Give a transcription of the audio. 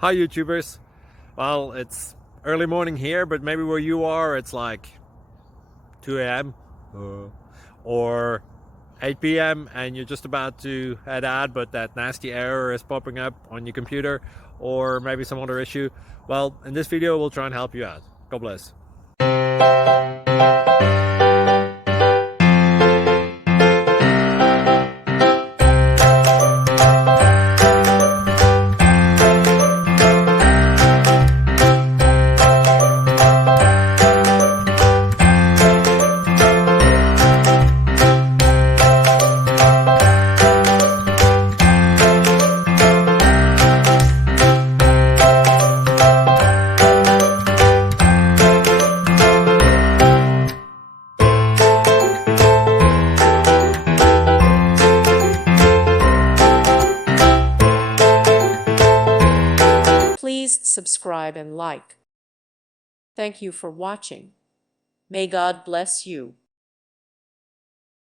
Hi YouTubers. Well, it's early morning here, but maybe where you are it's like 2 a.m. or 8 p.m. and you're just about to head out, but that nasty error is popping up on your computer, or maybe some other issue. Well, in this video we'll try and help you out. God bless. Please subscribe and like. Thank you for watching. May God bless you.